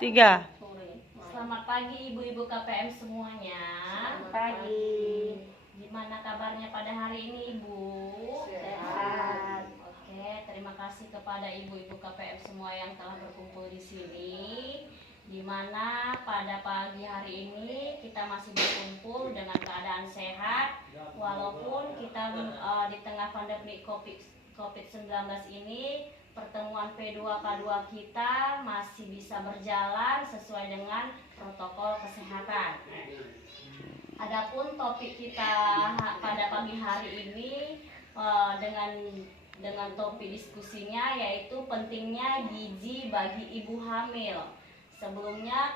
Tiga. Selamat pagi ibu-ibu KPM semuanya. Selamat pagi. Gimana kabarnya pada hari ini ibu? Sehat. Oke, terima kasih kepada ibu-ibu KPM semua yang telah berkumpul di sini. Dimana pada pagi hari ini kita masih berkumpul dengan keadaan sehat, walaupun kita di tengah pandemi COVID-19 ini, pertemuan P2K2 kita masih bisa berjalan sesuai dengan protokol kesehatan. Adapun topik kita pada pagi hari ini dengan topik diskusinya yaitu pentingnya gizi bagi ibu hamil. Sebelumnya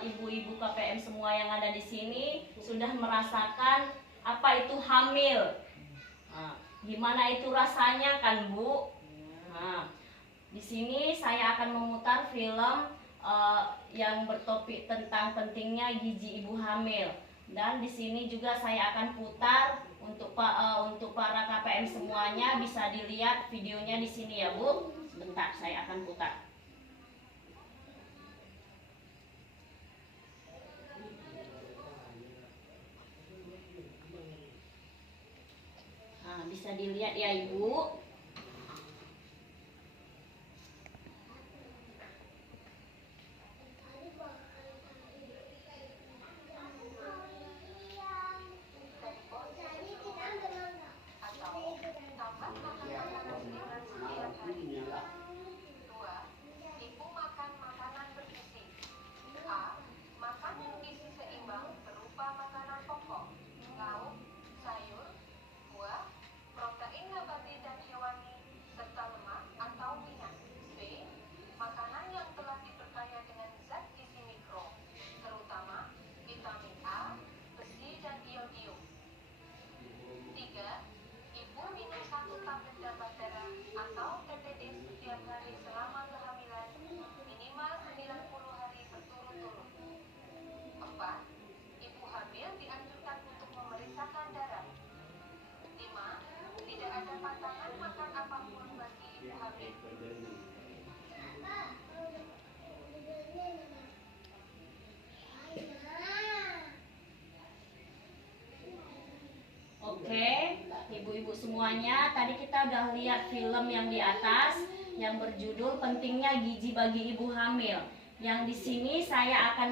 ibu-ibu KPM semua yang ada di sini sudah merasakan apa itu hamil. Gimana itu rasanya kan Bu? Nah, di sini saya akan memutar film yang bertopik tentang pentingnya gizi ibu hamil. Dan di sini juga saya akan putar untuk para KPM semuanya, bisa dilihat videonya di sini ya Bu. Sebentar, saya akan putar. Nah, bisa dilihat ya Ibu. Oke, ibu-ibu semuanya, tadi kita udah lihat film yang di atas yang berjudul pentingnya gizi bagi ibu hamil. Yang di sini saya akan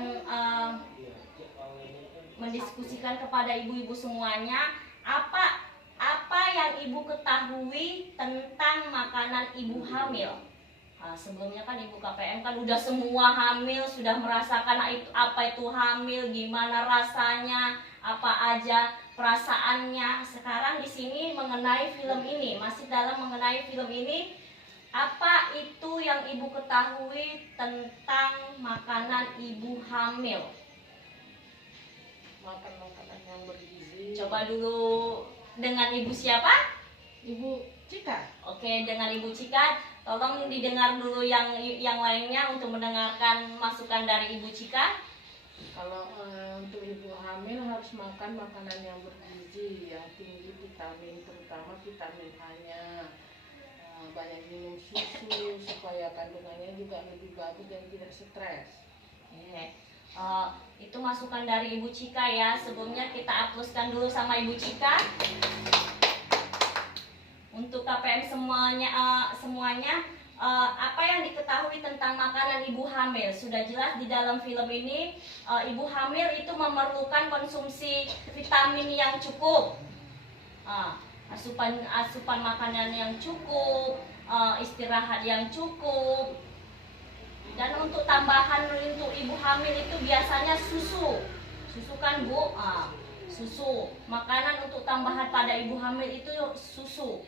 mendiskusikan kepada ibu-ibu semuanya apa yang ibu ketahui tentang makanan ibu hamil. Sebelumnya kan ibu KPM kan udah semua hamil, sudah merasakan apa itu hamil, gimana rasanya, apa aja perasaannya. Sekarang di sini mengenai film ini, masih dalam mengenai film ini, apa itu yang ibu ketahui tentang makanan ibu hamil? Makan makanan yang bergizi. Coba dulu dengan ibu siapa? Ibu Cika. Oke, dengan ibu Cika. Tolong didengar dulu yang lainnya untuk mendengarkan masukan dari ibu Cika. Kalau untuk ibu hamil harus makan makanan yang bergizi, yang tinggi vitamin, terutama vitamin A-nya. Banyak minum susu supaya kandungannya juga lebih bagus dan tidak stres. Itu masukan dari ibu Cika ya. Sebelumnya kita aplauskan dulu sama ibu Cika. Untuk KPM semuanya, apa yang diketahui tentang makanan ibu hamil? Sudah jelas di dalam film ini, ibu hamil itu memerlukan konsumsi vitamin yang cukup, asupan makanan yang cukup, istirahat yang cukup. Dan untuk tambahan untuk ibu hamil itu biasanya susu kan Bu? Susu. Makanan untuk tambahan pada ibu hamil itu susu.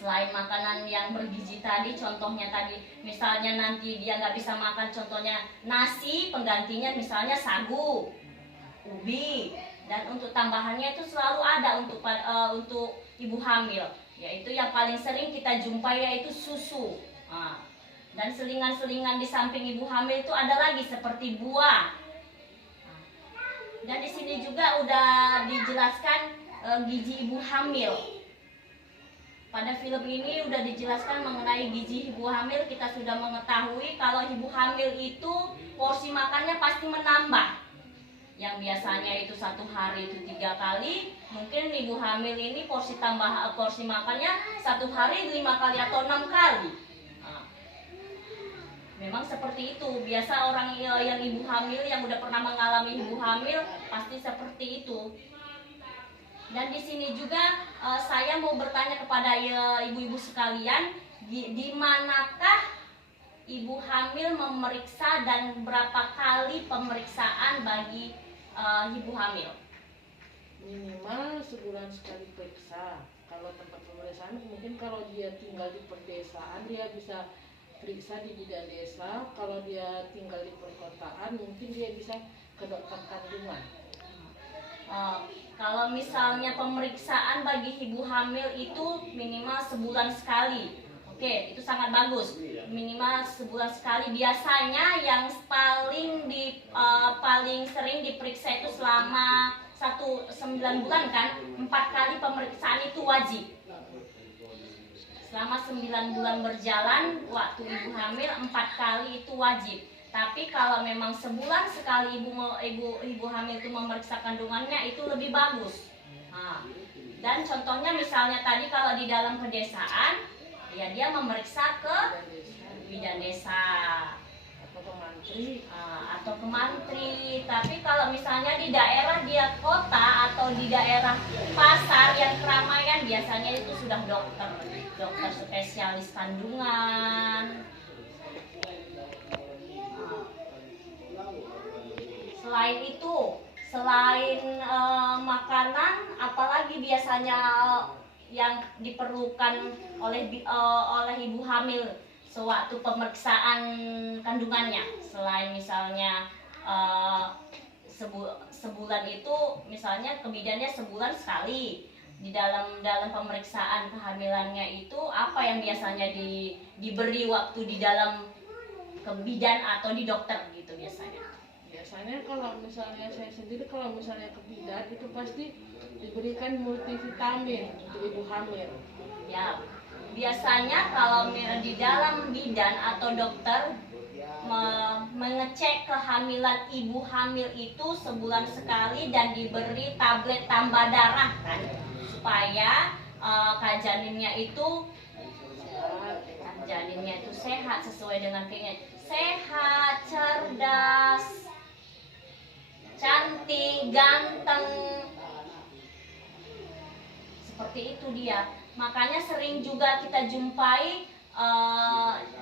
Selain makanan yang bergizi tadi, contohnya tadi misalnya nanti dia nggak bisa makan contohnya nasi, penggantinya misalnya sagu, ubi, dan untuk tambahannya itu selalu ada untuk ibu hamil, yaitu yang paling sering kita jumpai yaitu susu. Dan selingan-selingan di samping ibu hamil itu ada lagi seperti buah. Dan di sini juga udah dijelaskan gizi ibu hamil. pada film ini udah dijelaskan mengenai gizi ibu hamil. Kita sudah mengetahui kalau ibu hamil itu porsi makannya pasti menambah. Yang biasanya itu 1 hari itu 3 kali, mungkin ibu hamil ini porsi makannya 1 hari 5 kali atau 6 kali. Nah, memang seperti itu. Biasa orang yang ibu hamil, yang udah pernah mengalami ibu hamil, pasti seperti itu. Dan di sini juga saya mau bertanya kepada ibu-ibu sekalian, di manakah ibu hamil memeriksa dan berapa kali pemeriksaan bagi ibu hamil? Minimal sebulan sekali periksa. Kalau tempat pemeriksaan mungkin kalau dia tinggal di perdesaan dia bisa periksa di bidan desa. Kalau dia tinggal di perkotaan mungkin dia bisa ke dokter kandungan. Kalau misalnya pemeriksaan bagi ibu hamil itu minimal sebulan sekali. Oke, itu sangat bagus. Minimal sebulan sekali. Biasanya yang paling sering diperiksa itu selama 9 bulan kan, 4 kali pemeriksaan itu wajib. Selama 9 bulan berjalan waktu ibu hamil 4 kali itu wajib. Tapi kalau memang sebulan sekali ibu hamil itu memeriksa kandungannya itu lebih bagus. Nah, dan contohnya misalnya tadi kalau di dalam pedesaan, ya dia memeriksa ke bidan desa atau ke mantri. Tapi kalau misalnya di daerah dia kota atau di daerah pasar yang keramaian, biasanya itu sudah dokter spesialis kandungan. Selain itu, selain makanan, apalagi biasanya yang diperlukan oleh ibu hamil sewaktu pemeriksaan kandungannya, selain misalnya sebulan itu misalnya ke bidannya sebulan sekali. Di dalam pemeriksaan kehamilannya itu apa yang biasanya diberi waktu di dalam ke bidan atau di dokter gitu biasanya? Biasanya kalau misalnya saya sendiri kalau misalnya ke bidan itu pasti diberikan multivitamin untuk ibu hamil. Ya, biasanya kalau di dalam bidan atau dokter mengecek kehamilan ibu hamil itu sebulan sekali dan diberi tablet tambah darah kan, supaya janinnya itu sehat sesuai dengan keinginan, sehat, cerdas, cantik, ganteng. Seperti itu dia. Makanya sering juga kita jumpai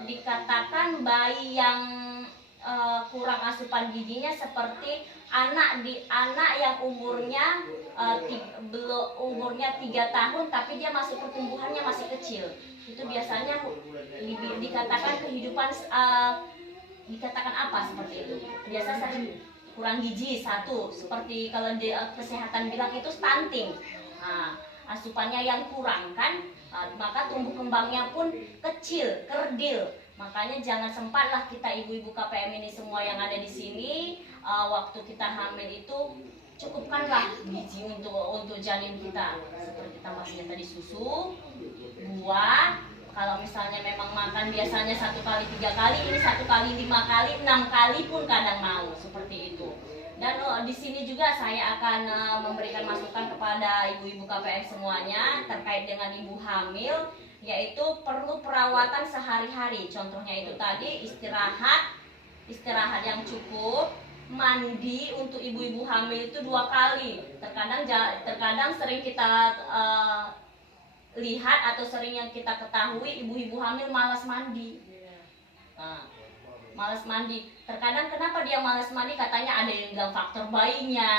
dikatakan bayi yang kurang asupan gizinya seperti anak yang umurnya umurnya 3 tahun tapi dia masih pertumbuhannya masih kecil. Itu biasanya dikatakan kehidupan dikatakan apa seperti itu. Biasa sering kurang gizi satu, seperti kalau di kesehatan bilang itu stunting. Nah, asupannya yang kurang kan, maka tumbuh kembangnya pun kecil, kerdil. Makanya jangan sempatlah kita ibu-ibu KPM ini semua yang ada di sini, waktu kita hamil itu cukupkanlah gizi untuk janin kita, seperti tambahnya tadi susu, buah. Kalau misalnya memang makan biasanya 1 kali 3 kali, ini 1 kali 5 kali 6 kali pun kadang mau seperti itu. Dan di sini juga saya akan memberikan masukan kepada ibu-ibu KPM semuanya terkait dengan ibu hamil, yaitu perlu perawatan sehari-hari. Contohnya itu tadi istirahat yang cukup, mandi untuk ibu-ibu hamil itu 2 kali. Terkadang sering kita lihat atau sering yang kita ketahui ibu-ibu hamil malas mandi. Malas mandi. Terkadang kenapa dia malas mandi? Katanya ada yang bilang faktor bayinya.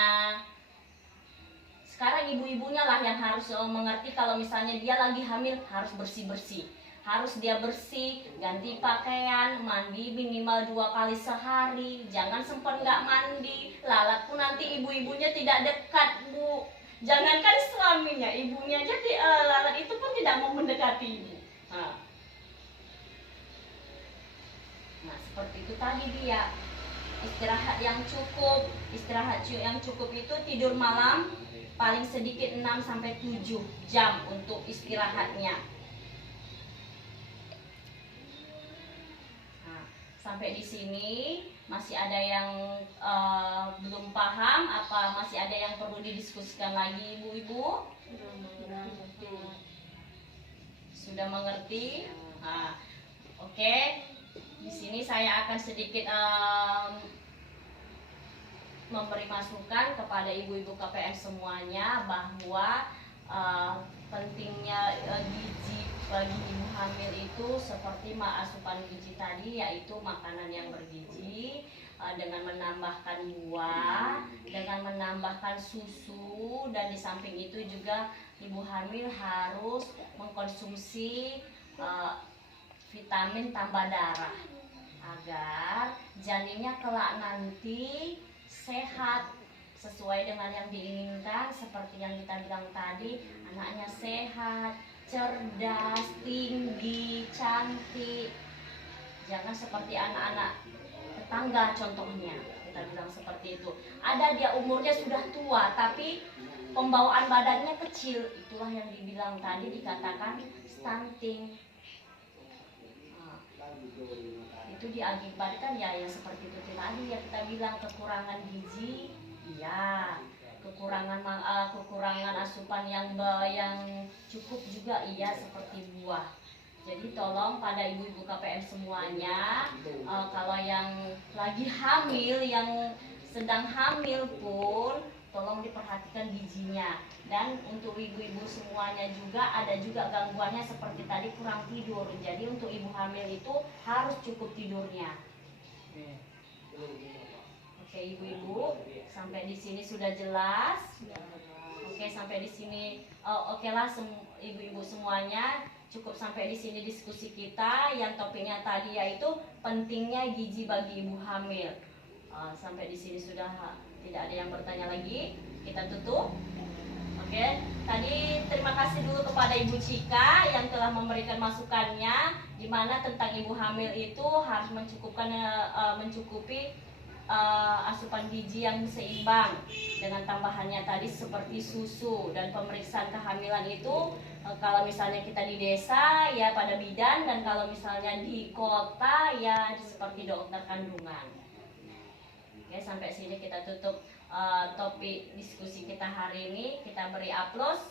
Sekarang ibu-ibunya lah yang harus mengerti kalau misalnya dia lagi hamil harus bersih-bersih. Harus dia bersih, ganti pakaian, mandi minimal 2 kali sehari. Jangan sempat nggak mandi, lalat pun nanti ibu-ibunya tidak dekat, Bu. Jangankan suaminya, ibunya aja lalat itu pun tidak mau mendekati ibu. Nah, seperti itu tadi dia. Istirahat yang cukup itu tidur malam paling sedikit 6 sampai 7 jam untuk istirahatnya. sampai di sini masih ada yang belum paham, apa masih ada yang perlu didiskusikan lagi ibu-ibu? Sudah mengerti? Nah, oke. Di sini saya akan sedikit memberi masukan kepada ibu-ibu KPM semuanya bahwa pentingnya gizi bagi ibu hamil itu seperti asupan gizi tadi, yaitu makanan yang bergizi dengan menambahkan buah, dengan menambahkan susu, dan di samping itu juga ibu hamil harus mengkonsumsi vitamin tambah darah agar janinnya kelak nanti sehat sesuai dengan yang diinginkan, seperti yang kita bilang tadi, anaknya sehat, cerdas, tinggi, cantik. Jangan seperti anak-anak tetangga contohnya, kita bilang seperti itu. Ada dia umurnya sudah tua tapi pembawaan badannya kecil, itulah yang dibilang tadi, dikatakan stunting. Itu diakibatkan ya seperti itu tadi ya, kita bilang kekurangan gizi, ya kekurangan asupan yang cukup juga, iya, seperti buah. Jadi tolong pada ibu-ibu KPM semuanya, kalau yang lagi hamil, yang sedang hamil pun tolong diperhatikan gizinya. Dan untuk ibu-ibu semuanya juga ada juga gangguannya seperti tadi, kurang tidur. Jadi untuk ibu hamil itu harus cukup tidurnya. Oke ibu-ibu, sampai di sini sudah jelas. Oke, sampai di sini oke lah ibu-ibu semuanya, cukup sampai di sini diskusi kita yang topiknya tadi yaitu pentingnya gizi bagi ibu hamil. Sampai di sini sudah tidak ada yang bertanya lagi, kita tutup. Oke, tadi terima kasih dulu kepada Ibu Cika yang telah memberikan masukannya, di mana tentang ibu hamil itu harus mencukupi asupan gizi yang seimbang dengan tambahannya tadi seperti susu, dan pemeriksaan kehamilan itu kalau misalnya kita di desa ya pada bidan, dan kalau misalnya di kota ya seperti dokter kandungan. Oke, sampai sini kita tutup topik diskusi kita hari ini. Kita beri aplaus.